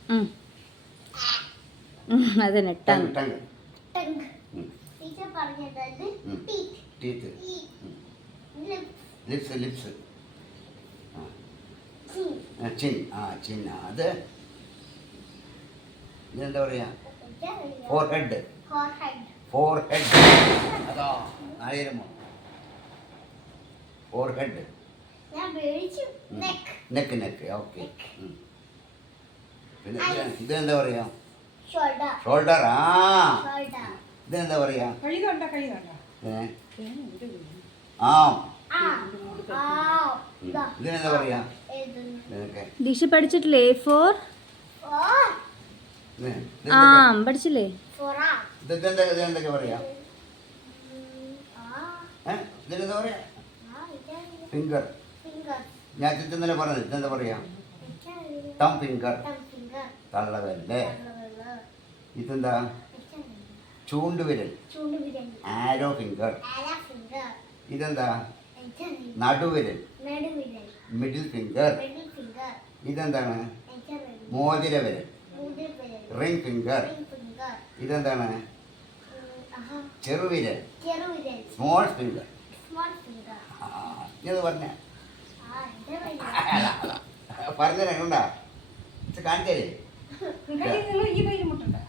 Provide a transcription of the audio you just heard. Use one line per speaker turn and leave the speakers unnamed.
അതന്നെ tongue.
Tongue.
Teacher പറഞ്ഞത്
teeth. Lips. Lips. Chin. Chin. അത് ഇതെന്താ പറയാ? ഫോർഹെഡ്. ഫോർഹെഡ്. അതാ നാളേരമോ. ഫോർഹെഡ്. നെക്ക്. നെക്ക്. ഓക്കെ. പിന്നെ ഇതെന്താ പറയാ? ഷോൾഡർ. ഇതെന്താ പറയാ? ആം. ഇതിനെന്താ പറയാ?
ദീക്ഷ പഠിച്ചിട്ടില്ലേ? എ ഫോർ പഠിച്ചില്ലേ?
ഇതെന്തൊക്കെ പറയാ? ഇതിനെന്താ പറയാ? ഫിംഗർ. ഞാൻ ഇന്നലെ പറഞ്ഞത് ഇതെന്താ പറയാ? Thumb finger. തള്ളവരല്ലേ? ഇതെന്താ? ചൂണ്ടുവിരൽ. ആരോ ഫിംഗർ. ഇതെന്താ? നടുവിരൽ. Middle finger. ഇതെന്താണ്? മോതിരവിരൽ. Ring finger. ഇതെന്താണ്? ചെറുവിരൽ. Small finger. ഇത് പറഞ്ഞ പറഞ്ഞുണ്ടാ കാണിച്ചേ.